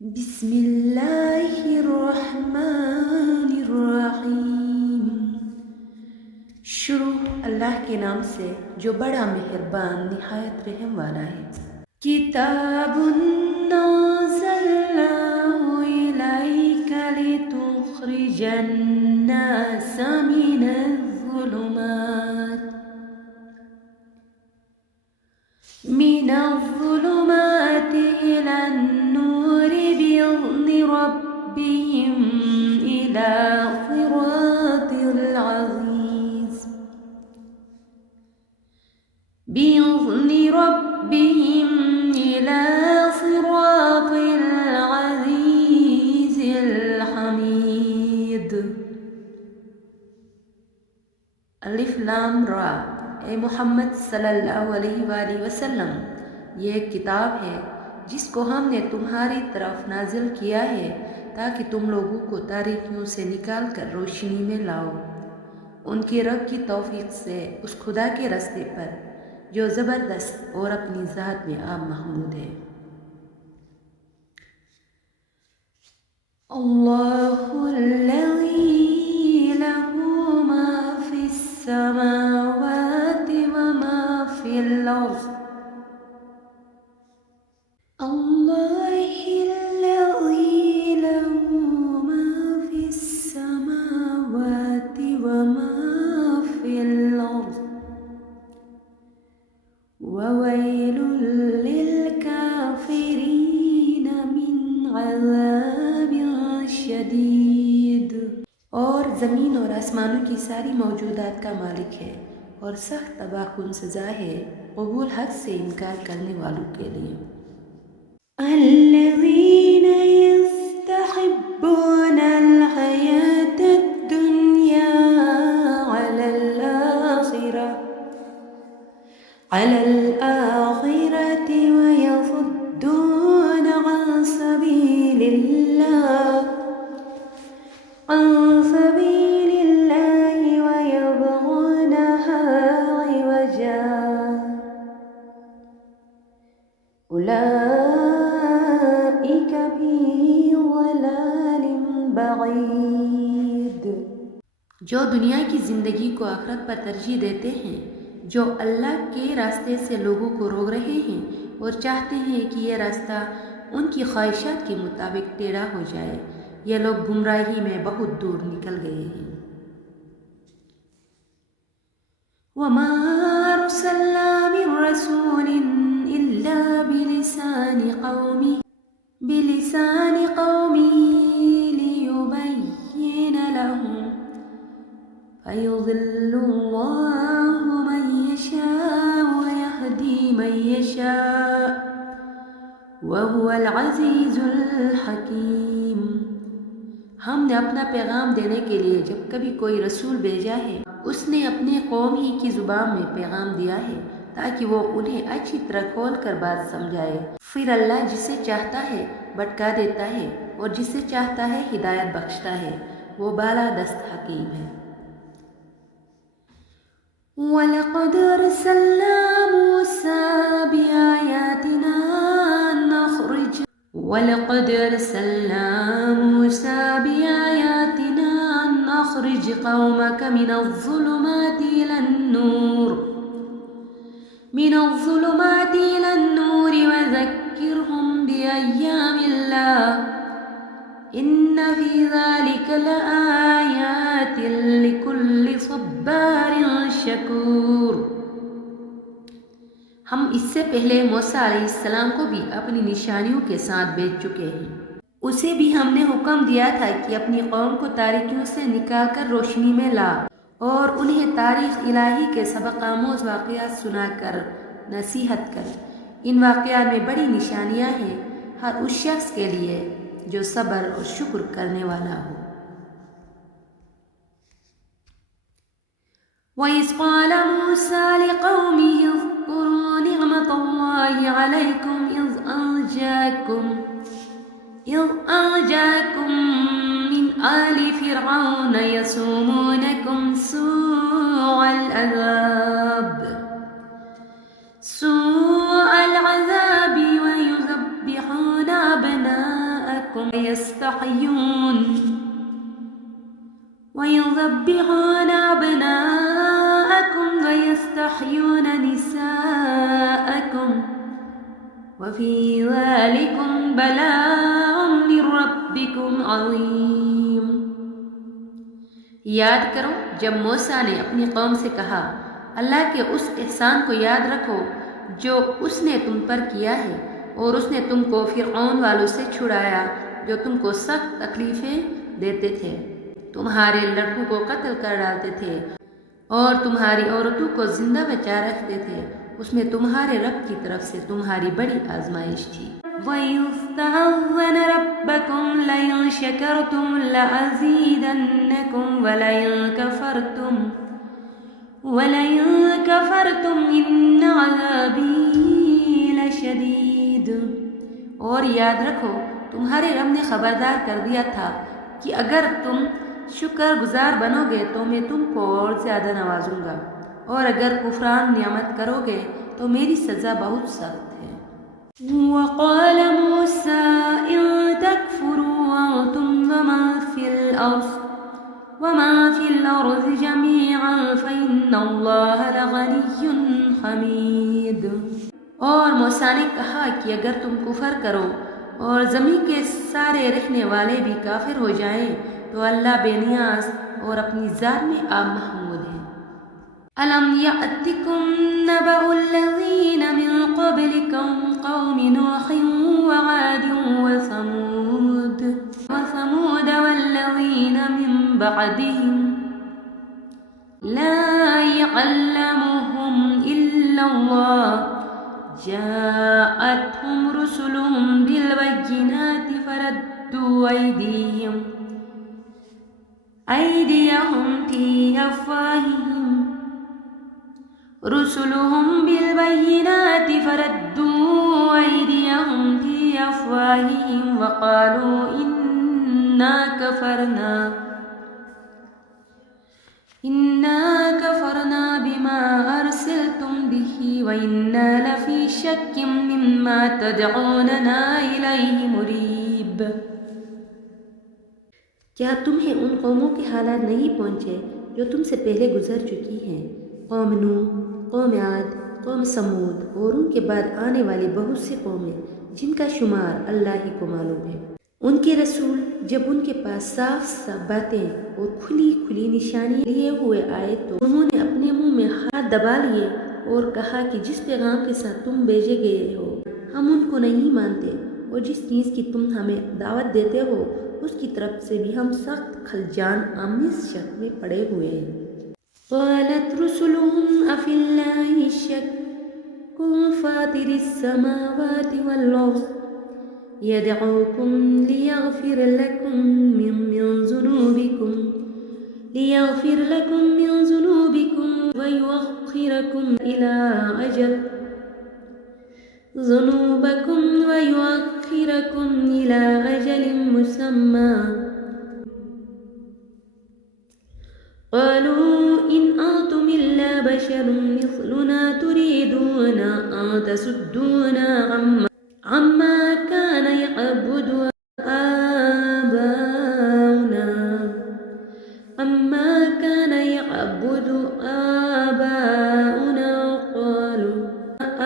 بسم اللہ الرحمن الرحیم۔ شروع اللہ کے نام سے جو بڑا مہربان نہایت رحم والا ہے۔ کتاب انزلناہ الیک لتخرج الناس من الظلمات إلى النور بإذن ربهم إلى صراط العزيز بإذن ربهم إلى صراط العزيز الحميد۔ الف لام را۔ اے محمد صلی اللہ علیہ وآلہ وسلم، یہ ایک کتاب ہے جس کو ہم نے تمہاری طرف نازل کیا ہے تاکہ تم لوگوں کو تاریکیوں سے نکال کر روشنی میں لاؤ، ان کے رب کی توفیق سے اس خدا کے راستے پر جو زبردست اور اپنی ذات میں آپ محمود ہے۔ اللہ الذی لہ ما فی السماوات وما فی الارض۔ اللہ الذی لہ ما فی السماوات وما فی الارض وویل للکافرین من عذاب شدید۔ اور زمین اور آسمانوں کی ساری موجودات کا مالک ہے اور سخت تباہ کن سزا ہے قبول حق سے انکار کرنے والوں کے لیے۔ الذین یستحبون الحیاة الدنیا علی الآخرة ویصدون عن سبیل اللہ ویبغونها عوجا اولئک فی ضلال بعید۔ جو دنیا کی زندگی کو آخرت پر ترجیح دیتے ہیں، جو اللہ کے راستے سے لوگوں کو روک رہے ہیں اور چاہتے ہیں کہ یہ راستہ ان کی خواہشات کے مطابق ٹیڑھا ہو جائے، یہ لوگ گمراہی میں بہت دور نکل گئے ہیں۔ وَمَا أَرْسَلْنَا مِن رَّسُولٍ إِلَّا بِلِسَانِ قَوْمِهِ لِيُبَيِّنَ لَهُمْ فَيُضِلُّ اللَّهُ مَن يَشَاءُ وَيَهْدِي مَن يَشَاءُ وَهُوَ الْعَزِيزُ الْحَكِيمُ۔ ہم نے اپنا پیغام دینے کے لیے جب کبھی کوئی رسول بھیجا ہے، اس نے اپنے قوم ہی کی زبان میں پیغام دیا ہے تاکہ وہ انہیں اچھی طرح کھول کر بات سمجھائے۔ پھر اللہ جسے چاہتا ہے بھٹکا دیتا ہے اور جسے چاہتا ہے ہدایت بخشتا ہے، وہ بالا دست حکیم ہے۔ وَلَقَدْ أَرْسَلْنَا مُوسَىٰ بِآيَاتِنَا أَنْ أَخْرِجْ قَوْمَكَ مِنَ الظُّلُمَاتِ إِلَى النُّورِ وَذَكِّرْهُمْ بِأَيَّامِ اللَّهِ إِنَّ فِي ذَلِكَ لَآيَاتٍ لِكُلِّ صَبَّارٍ شَكُورٍ۔ ہم اس سے پہلے موسیٰ علیہ السلام کو بھی اپنی نشانیوں کے ساتھ بھیج چکے ہیں۔ اسے بھی ہم نے حکم دیا تھا کہ اپنی قوم کو تاریکیوں سے نکال کر روشنی میں لا اور انہیں تاریخ الہی کے سبق آموز واقعات سنا کر نصیحت کر۔ ان واقعات میں بڑی نشانیاں ہیں ہر اس شخص کے لیے جو صبر اور شکر کرنے والا ہو۔ وَإِذْ قَالَ مُوسَىٰ لِقَوْمِهِ اذْكُرُوا نِعْمَةَ اللَّهِ عَلَيْكُمْ إِذْ أَنْجَاكُمْ مِنْ آلِ فِرْعَوْنَ يَسُومُونَكُمْ سُوءَ الْعَذَابِ وَيُذَبِّحُونَ أَبْنَاءَكُمْ نِسَاءَكُمْ وَيَسْتَحْيُونَ وَيُذَبِّحُونَ أَبْنَاءَكُمْ وَيَسْتَحْيُونَ نِسَاءَكُمْ وَفِي ذَلِكُمْ بَلَاءٌ مِّن رَّبِّكُمْ عَظِيمٌ۔ یاد کرو جب موسیٰ نے اپنی قوم سے کہا، اللہ کے اس احسان کو یاد رکھو جو اس نے تم پر کیا ہے، اور اس نے تم کو فرعون والوں سے چھڑایا جو تم کو سخت تکلیفیں دیتے تھے، تمہارے لڑکوں کو قتل کر ڈالتے تھے اور تمہاری عورتوں کو زندہ بچا رکھتے تھے۔ اس میں تمہارے رب کی طرف سے تمہاری بڑی آزمائش تھی۔ وَإِذْ تَأَذَّنَ رَبُّكُمْ لَئِن شَكَرْتُمْ لَأَزِيدَنَّكُمْ وَلَئِن كَفَرْتُمْ إِنَّ عَذَابِي لَشَدِيدٌ۔ اور یاد رکھو تمہارے رب نے خبردار کر دیا تھا کہ اگر تم شکر گزار بنو گے تو میں تم کو اور زیادہ نوازوں گا، اور اگر کفران نعمت کرو گے تو میری سزا بہت سخت ہے۔ وَقَالَ مُوسَىٰ إِن تَكْفُرُوا أَنتُمْ وَمَن فِي الْأَرْضِ جَمِيعًا فَإِنَّ اللَّهَ لَغَنِيٌّ حَمِيدٌ۔ اور موسیٰ نے کہا کہ اگر تم کفر کرو اور زمین کے سارے رہنے والے بھی کافر ہو جائیں تو اللہ بے نیاز اور اپنی ذات میں آپ محمود ہیں۔ أَلَمْ يَأْتِكُمْ نَبَأُ الَّذِينَ مِن قَبْلِكُمْ قَوْمِ نُوحٍ وَعَادٍ وَثَمُودَ وَالَّذِينَ مِن بَعْدِهِمْ لَا يَعْلَمُهُمْ إِلَّا اللَّهُ جَاءَتْهُمْ رُسُلُهُم بِالْبَيِّنَاتِ فَرَدُّوا أَيْدِيَهُمْ في أفواههم وقالوا إنا كفرنا بما أرسلتم به وإنا لفي شك مما تدعوننا إليه مريب۔ کیا تمہیں ان قوموں کے حالات نہیں پہنچے جو تم سے پہلے گزر چکی ہیں؟ قوم نوح، قوم عاد، قوم سمود اور ان کے بعد آنے والی بہت سی قومیں جن کا شمار اللہ ہی کو معلوم ہے۔ ان کے رسول جب ان کے پاس صاف صاف باتیں اور کھلی کھلی نشانی لیے ہوئے آئے تو انہوں نے اپنے منہ میں ہاتھ دبا لیے اور کہا کہ جس پیغام کے ساتھ تم بھیجے گئے ہو ہم ان کو نہیں مانتے، اور جس چیز کی تم ہمیں دعوت دیتے ہو اس کی طرف سے بھی ہم سخت خلجان آمیز شک میں پڑے ہوئے ہیں۔ قالت رسلهم أفي الله شك فاطر السماوات والأرض يدعوكم ليغفر لكم من ذنوبكم ويؤخركم إلى أجل مسمى قالوا إن أنتم إلا بشر مثلنا تريدون أن تصدونا عما كان يعبد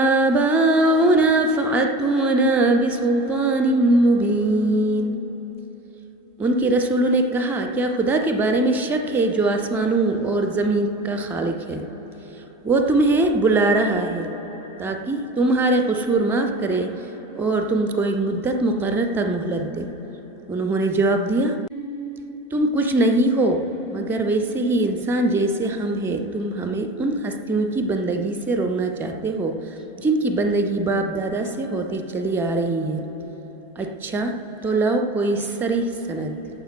آباؤنا فأتونا بسلطان مبين۔ ان کے رسولوں نے کہا کیا خدا کے بارے میں شک ہے جو آسمانوں اور زمین کا خالق ہے؟ وہ تمہیں بلا رہا ہے تاکہ تمہارے قصور معاف کرے اور تم کو ایک مدت مقرر تک مہلت دے۔ انہوں نے جواب دیا تم کچھ نہیں ہو مگر ویسے ہی انسان جیسے ہم ہیں، تم ہمیں ان ہستیوں کی بندگی سے روکنا چاہتے ہو جن کی بندگی باپ دادا سے ہوتی چلی آ رہی ہے۔ اچھا تو لاؤ کوئی صریح سند۔